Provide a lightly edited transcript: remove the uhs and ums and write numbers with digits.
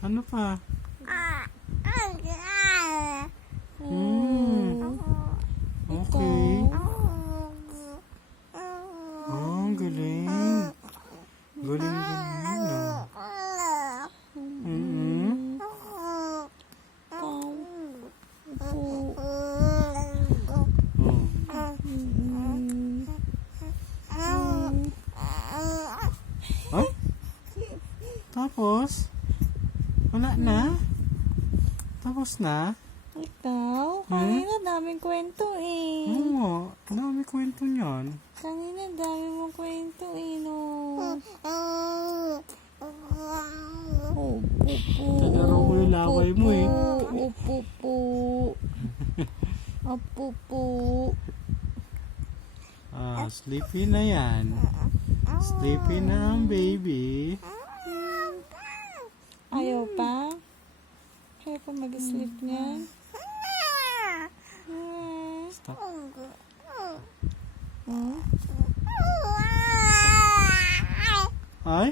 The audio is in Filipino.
Ano pa? Okay. Oh, ang galing. Galing galing, no? Ay? Tapos? Wala na? Tapos na? Ikaw? Kanina daming kwento eh. Oo, dami kwento niyan. Kanina dami mong kwento eh, no? Taga raw ko yung laway mo eh. Opo. Sleepy na yan. Sleepy na ang baby. Ayaw pa? Ayaw pa mag-sleep niyan? Stop. Ay?